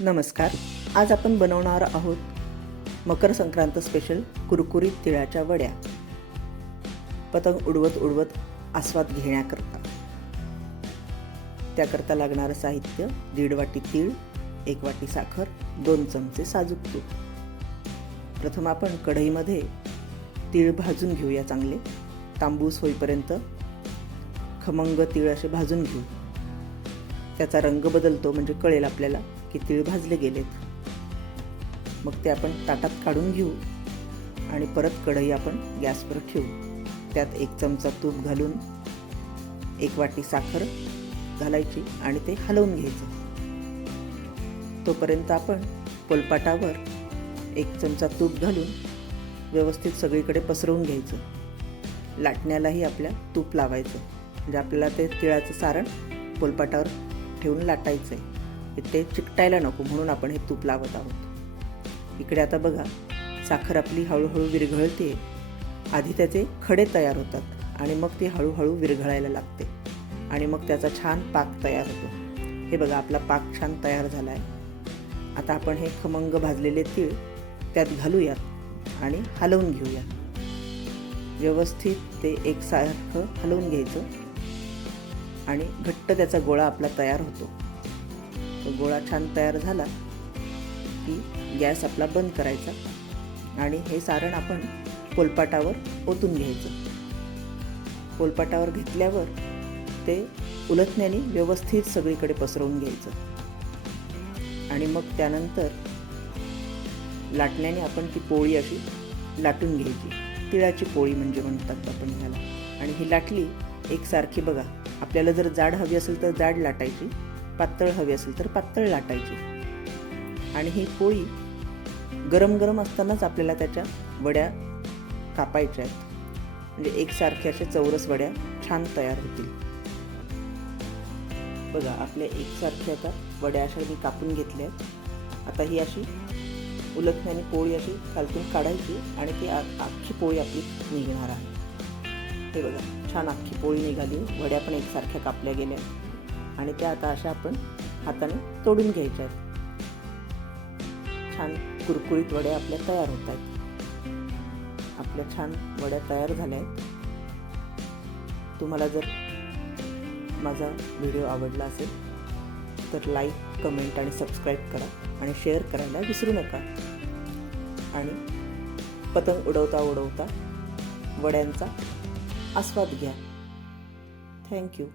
नमस्कार. आज आपण बनवणार आहोत मकर संक्रांत स्पेशल कुरकुरीत तिळाच्या वड्या. पतंग उडवत उडवत आस्वाद घेण्याकरता. त्याकरता लागणारं साहित्य 1.5 वाटी तीळ, 1 वाटी साखर, 2 चमचे साजूक तूप. प्रथम आपण कढईमध्ये तीळ भाजून घेऊया. चांगले तांबूस होईपर्यंत खमंग तीळ असे भाजून घेऊ. त्याचा रंग बदलतो म्हणजे कळेल आपल्याला की तीळ भाजले गेलेत. मग ते आपण ताटात काढून घेऊ आणि परत कढई आपण गॅसवर ठेवू. त्यात 1 चमचा तूप घालून 1 वाटी साखर घालायची आणि ते हलवून घ्यायचं. तोपर्यंत आपण पोलपाटावर 1 चमचा तूप घालून व्यवस्थित सगळीकडे पसरवून घ्यायचं. लाटण्यालाही आपल्या तूप लावायचं म्हणजे आपल्याला ते तिळाचं सारण पोलपाटावर ठेवून लाटायचं आहे. ते चिकटायला नको म्हणून आपण हे तूप लावत आहोत. इकडे आता बघा साखर आपली हळूहळू विरघळते. आधी त्याचे खडे तयार होतात आणि मग ती हळूहळू विरघळायला लागते आणि मग त्याचा छान पाक तयार होतो. हे बघा आपला पाक छान तयार झाला आहे. आता आपण हे खमंग भाजलेले तीळ त्यात घालूयात आणि हलवून घेऊयात. व्यवस्थित ते एकसारखं हलवून घ्यायचं आणि घट्ट त्याचा गोळा आपला तयार होतो. तो गोळा छान तयार झाला की गॅस आपला बंद करायचा आणि हे सारण आपण पोलपाटावर ओतून घ्यायचं. पोलपाटावर घेतल्यावर ते उलथण्याने व्यवस्थित सगळीकडे पसरवून घ्यायचं आणि मग त्यानंतर लाटण्याने आपण ती पोळी अशी लाटून घ्यायची. तिळाची पोळी म्हणजे म्हणतात आपण ह्याला. आणि ही लाटली एकसारखी बघा. आपल्याला जर जाड हवी असेल तर जाड लाटायची, पातळ हवी असेल तर पातळ लाटायची. आणि ही पोळी गरम गरम असतानाच आपल्याला त्याच्या वड्या कापायच्या आहेत म्हणजे एकसारख्या अशा चौरस वड्या छान तयार होतील. बघा आपल्या एकसारख्या आता वड्या अशा मी कापून घेतल्या आहेत. आता ही अशी उलथण्याने पोळी अशी खालतून काढायची आणि ती अख्खी पोळी आपली निघणार आहे. हे बघा छान अख्खी पोळी निघाली. वड्या पण एकसारख्या कापल्या गेल्या आणि त्या आता अशा आपण हाताने तोडून घ्यायच्या आहेत. छान कुरकुरीत वड्या आपल्या तयार होत आहेत. आपल्या छान वड्या तयार झाल्या आहेत. तुम्हाला जर माझा व्हिडिओ आवडला असेल तर लाईक, कमेंट आणि सबस्क्राईब करा आणि शेअर करायला विसरू नका. आणि पतंग उडवता उडवता वड्यांचा आस्वाद घ्या. थँक्यू.